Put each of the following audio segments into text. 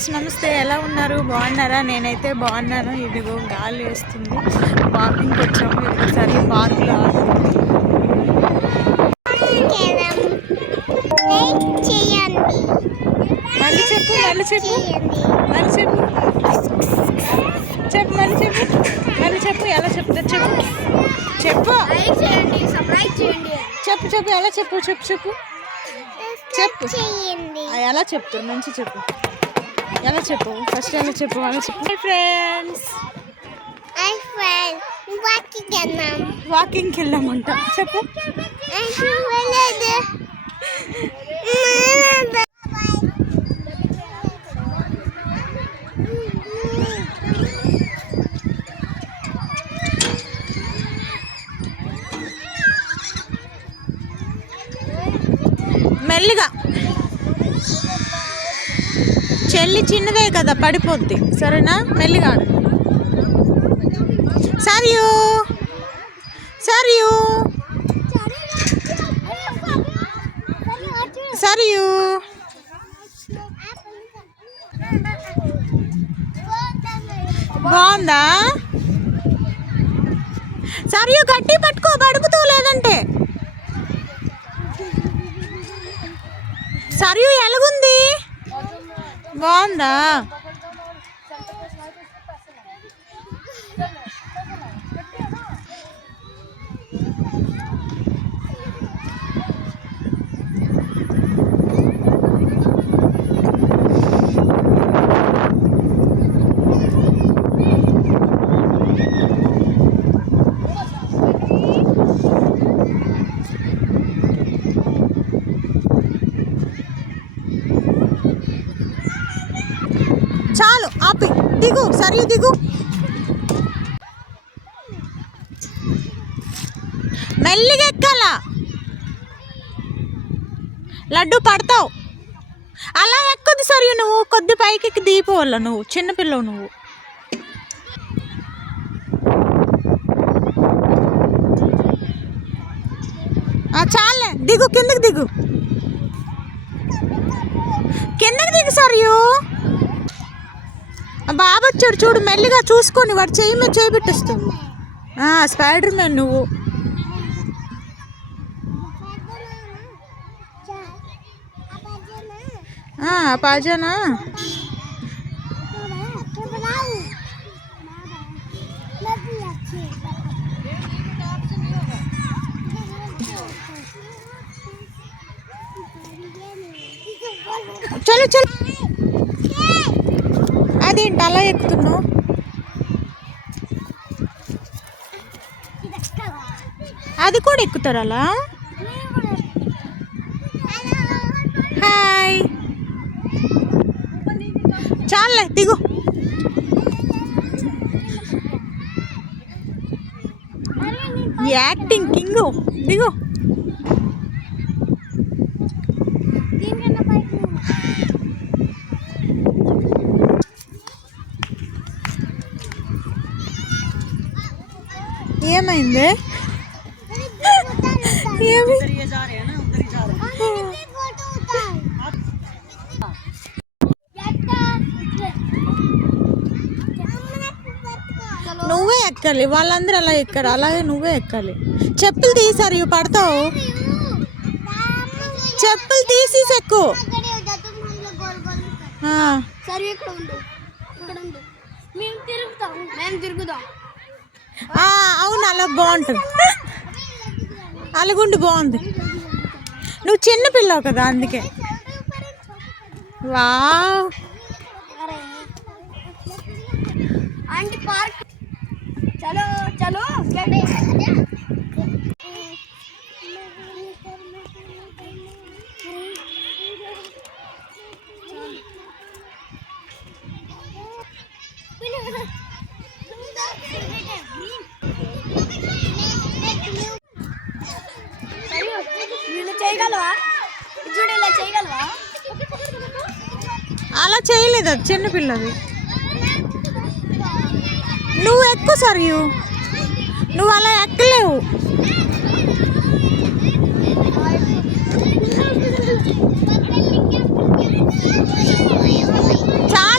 Friends నమస్తే, ఎలా ఉన్నారు? బాగున్నారా? నేనైతే బాగున్నాను. ఇదిగో గాలి వేస్తుంది, వాకింగ్కి వచ్చాము. ఒకసారి పార్క్లో మళ్ళీ చెప్పు మళ్ళీ చెప్పు మళ్ళీ చెప్పు చెప్పు మళ్ళీ చెప్పు మళ్ళీ చెప్పు ఎలా చెప్తా చెప్పు చెప్పు చెప్పు చెప్పు ఎలా చెప్పు చెప్పు చెప్పు చెప్పు ఎలా చెప్తారు? మంచి చెప్పు, ఎలా చెప్పు ఫస్ట్, ఎలా చెప్పు అలా చెప్పు. ఫ్రెండ్స్ వాకింగ్కి వెళ్ళామంట. చెప్పు మెల్లిగా, చెల్లి చిన్నదే కదా, పడిపోద్ది. సరేనా? మెల్లిగా ఆడు. సరియు సరియు సరియు బాగుందా? సరియు గట్టి పట్టుకో, పడుకుతూ లేదంటే. సరియు ఎలాగుంది? బాగుందా? చాలు ఆపి, దిగు సరియు దిగు. మెల్లిగా ఎక్కాలా, లడ్డు పడతావు. అలా ఎక్కదు సరియు, నువ్వు కొద్ది పైకి దిగిపోవాల. నువ్వు చిన్నపిల్లవు నువ్వు. చాలే, దిగు, కిందకి దిగు, కిందకి దిగు సరియు. బాబు వచ్చాడు చూడు, మెల్లిగా చూసుకొని వాడు చెయ్యి మీద చేయి పెట్టేస్తావు. స్పైడర్ మ్యాన్ నువ్వు. పాజానా చలో చలో. అదేంటి అలా ఎక్కుతున్నావు? అది కూడా ఎక్కుతారు అలా? హాయ్, చాలే దిగు. యాక్టింగ్ కింగ్, దిగు. ఏమైంది? నువ్వే ఎక్కాలి, వాళ్ళందరూ అలా ఎక్కారు, అలాగే నువ్వే ఎక్కాలి. చెప్పులు తీసారు, పడతావు. చెప్పులు తీసి ఎక్కు. అవును, అలా బాగుంటుంది. అలాగుండి బాగుంది. నువ్వు చిన్న పిల్లవు కదా, అందుకే. వావ్, చలో చలో. చేయగలవా? చూడు, ఇలా చేయగలవా? అలా చేయలేదు, అది చిన్నపిల్లది. నువ్వు ఎక్కువ సరియు, నువ్వు అలా ఎక్కలేవు. చాలా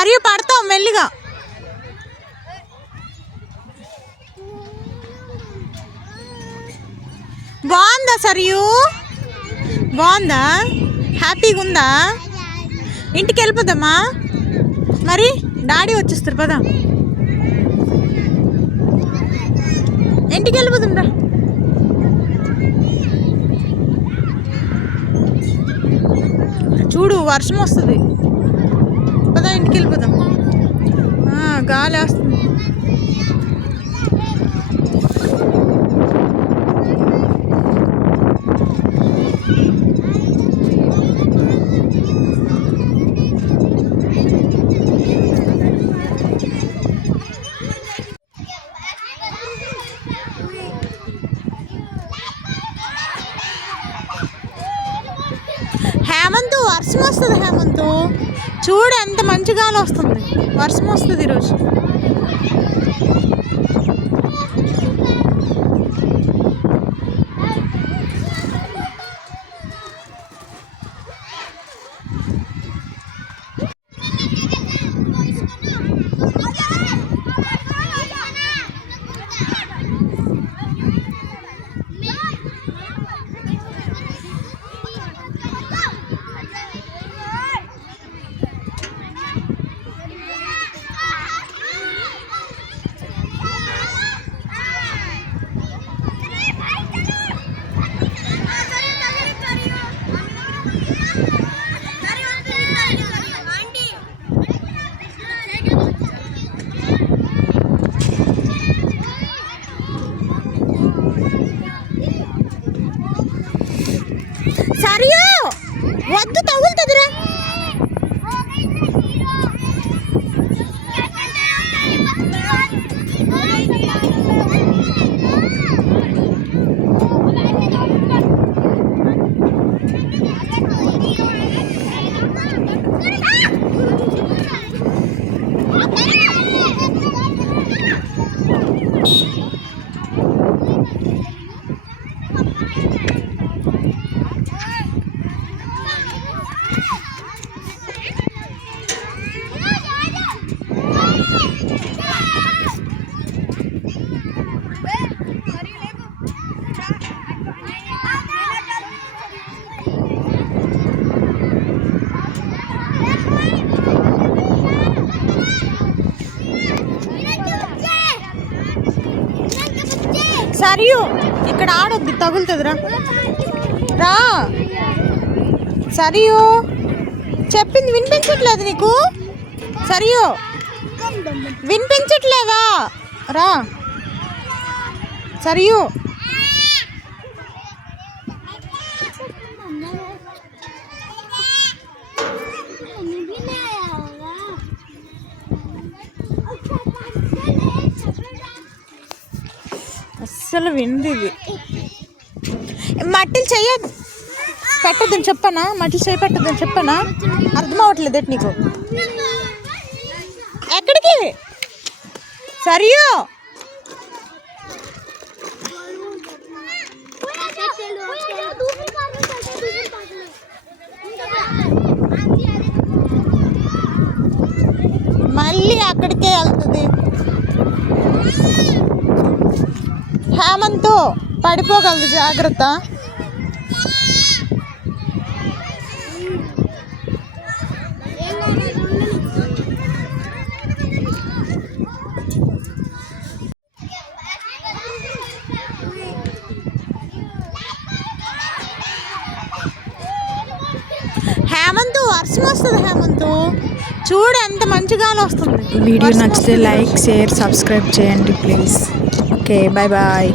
సరియు పడతావు మెల్లిగా. బాగుందా సరియు? బాగుందా? హ్యాపీగా ఉందా? ఇంటికి వెళ్ళిపోదామా? మరి డాడీ వచ్చేస్తారు పదా, ఇంటికి వెళ్ళిపోదాం రా. చూడు వర్షం వస్తుంది, పదా ఇంటికి వెళ్ళిపోదాం. గాలి వస్తుంది. హేమంత్ వర్షం వస్తుంది. హేమంత్ చూడు ఎంత మంచి గాలి వస్తుంది. వర్షం వస్తుంది ఈరోజు. సరియు వద్దు, తగులుతుందిరా. సరియు ఇక్కడ ఆడొద్దు, తగులుతుందిరా. రా సరియు, చెప్పింది వినిపించట్లేదు నీకు? సరియు వినిపించట్లేదా? రా సరియు. అస్సలు వింది ఇది. మట్టిలు చెయ్య పెట్టద్దని చెప్పనా? మట్టిలు చేయి పెట్టద్దని చెప్పనా? అర్థం అవ్వట్లేదు ఎట్ నీకు? ఎక్కడికి సరియు? మళ్ళీ అక్కడికే వెళ్తుంది. హేమంత్ పడిపోగలదు, జాగ్రత్త. హేమంత్ వర్షం వస్తుంది. హేమంత్ చూడు ఎంత మంచి గాలి వస్తుంది. వీడియో నచ్చితే లైక్, షేర్, సబ్స్క్రైబ్ చేయండి ప్లీజ్. Okay, bye bye.